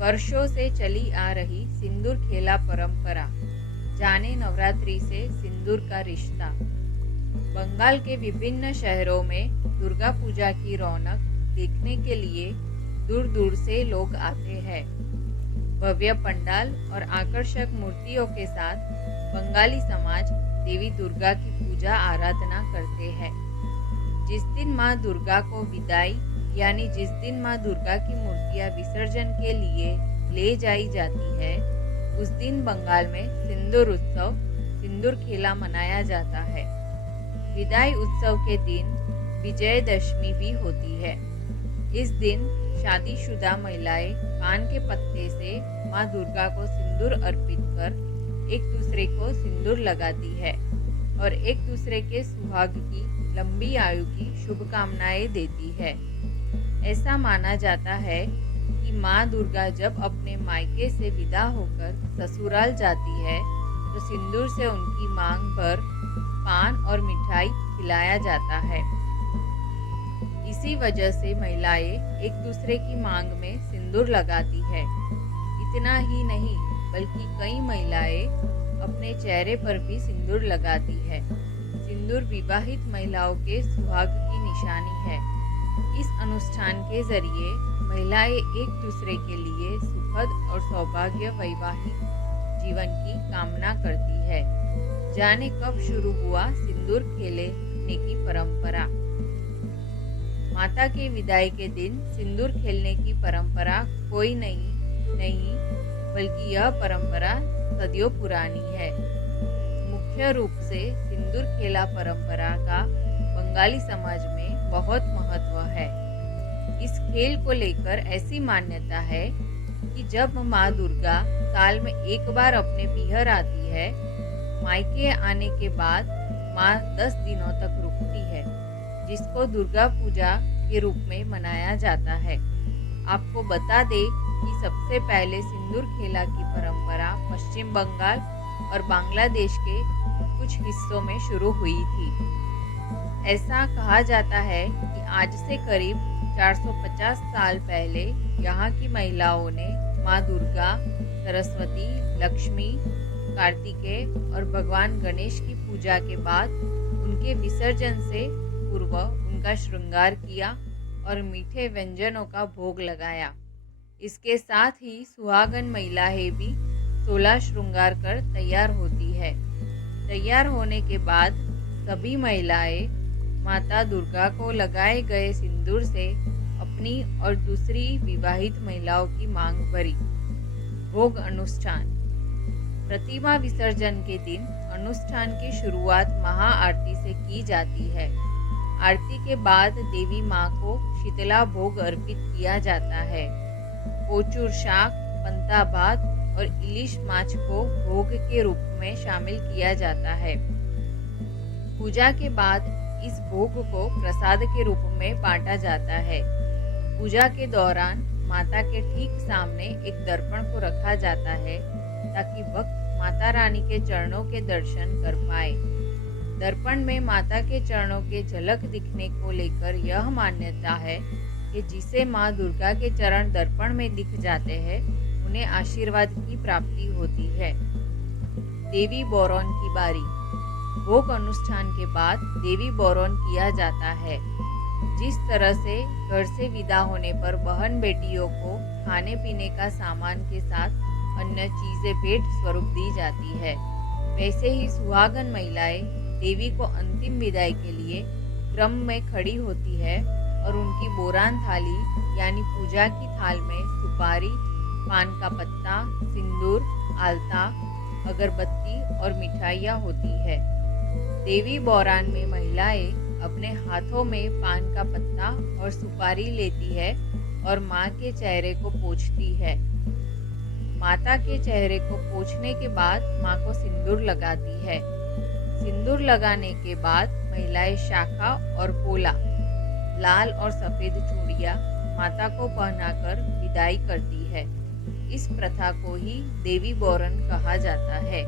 वर्षों से चली आ रही सिंदूर खेला परंपरा, जाने नवरात्रि से सिंदूर का रिश्ता। बंगाल के विभिन्न शहरों में दुर्गा पूजा की रौनक देखने के लिए दूर दूर से लोग आते हैं। भव्य पंडाल और आकर्षक मूर्तियों के साथ बंगाली समाज देवी दुर्गा की पूजा आराधना करते हैं। जिस दिन माँ दुर्गा को विदाई यानी जिस दिन माँ दुर्गा की मूर्तियाँ विसर्जन के लिए ले जाई जाती है, उस दिन बंगाल में सिंदूर उत्सव, सिंदूर खेला मनाया जाता है। विदाई उत्सव के दिन विजयदशमी भी होती है। इस दिन शादीशुदा महिलाएं पान के पत्ते से माँ दुर्गा को सिंदूर अर्पित कर एक दूसरे को सिंदूर लगाती है और एक दूसरे के सुहाग की लंबी आयु की शुभकामनाएं देती है। ऐसा माना जाता है कि माँ दुर्गा जब अपने मायके से विदा होकर ससुराल जाती है तो सिंदूर से उनकी मांग भर पान और मिठाई खिलाया जाता है। इसी वजह से महिलाएं एक दूसरे की मांग में सिंदूर लगाती है। इतना ही नहीं बल्कि कई महिलाएं अपने चेहरे पर भी सिंदूर लगाती है। सिंदूर विवाहित महिलाओं के सुहाग की निशानी है। इस अनुष्ठान के जरिए महिलाएं एक दूसरे के लिए सुखद और सौभाग्य वैवाहिक जीवन की कामना करती है। जाने कब शुरू हुआ सिंदूर खेलने की परंपरा। माता के विदाई के दिन सिंदूर खेलने की परंपरा कोई नहीं बल्कि यह परंपरा सदियों पुरानी है। मुख्य रूप से सिंदूर खेला परंपरा का बंगाली समाज में बहुत महत्व है। इस खेल को लेकर ऐसी मान्यता है कि जब माँ दुर्गा साल में एक बार अपने पीहर आती है, मायके आने के बाद माँ 10 दिनों तक रुकती है, जिसको दुर्गा पूजा के रूप में मनाया जाता है। आपको बता दें कि सबसे पहले सिंदूर खेला की परंपरा पश्चिम बंगाल और बांग्लादेश के कुछ हिस्सों में शुरू हुई थी। ऐसा कहा जाता है कि आज से करीब 450 साल पहले यहाँ की महिलाओं ने माँ दुर्गा, सरस्वती, लक्ष्मी, कार्तिकेय और भगवान गणेश की पूजा के बाद उनके विसर्जन से पूर्व उनका श्रृंगार किया और मीठे व्यंजनों का भोग लगाया। इसके साथ ही सुहागन महिलाएं भी 16 श्रृंगार कर तैयार होती है। तैयार होने के बाद सभी महिलाएं माता दुर्गा को लगाए गए सिंदूर से अपनी और दूसरी विवाहित महिलाओं की मांग भरी। भोग अनुष्ठान। प्रतिमा विसर्जन के दिन अनुष्ठान की शुरुआत महाआरती से की जाती है। आरती के बाद देवी माँ को शीतला भोग अर्पित किया जाता है। कोचूर शाक, पंता भात और इलिश माछ को भोग के रूप में शामिल किया जाता है। पूजा के बाद इस भोग को प्रसाद के रूप में बांटा जाता है। पूजा के दौरान माता के ठीक सामने एक दर्पण को रखा जाता है ताकि भक्त माता रानी के चरणों के दर्शन कर पाए। दर्पण में माता के चरणों के झलक दिखने को लेकर यह मान्यता है कि जिसे माँ दुर्गा के चरण दर्पण में दिख जाते हैं, उन्हें आशीर्वाद की प्राप्ति होती है। देवी बोरन की बारी। भोग अनुष्ठान के बाद देवी बोरन किया जाता है। जिस तरह से घर से विदा होने पर बहन बेटियों को खाने पीने का सामान के साथ अन्य चीजें भेंट स्वरूप दी जाती है, वैसे ही सुहागन महिलाएं देवी को अंतिम विदाई के लिए क्रम में खड़ी होती है और उनकी बोरान थाली यानी पूजा की थाल में सुपारी, पान का पत्ता, सिंदूर, आलता, अगरबत्ती और मिठाइयाँ होती है। देवी बोरान में महिलाएं अपने हाथों में पान का पत्ता और सुपारी लेती है और माँ के चेहरे को पोंछती है। माता के चेहरे को पोंछने के बाद माँ को सिंदूर लगाती है। सिंदूर लगाने के बाद महिलाएं शाखा और पोला, लाल और सफेद चूड़ियाँ माता को पहनाकर विदाई करती है। इस प्रथा को ही देवी बोरन कहा जाता है।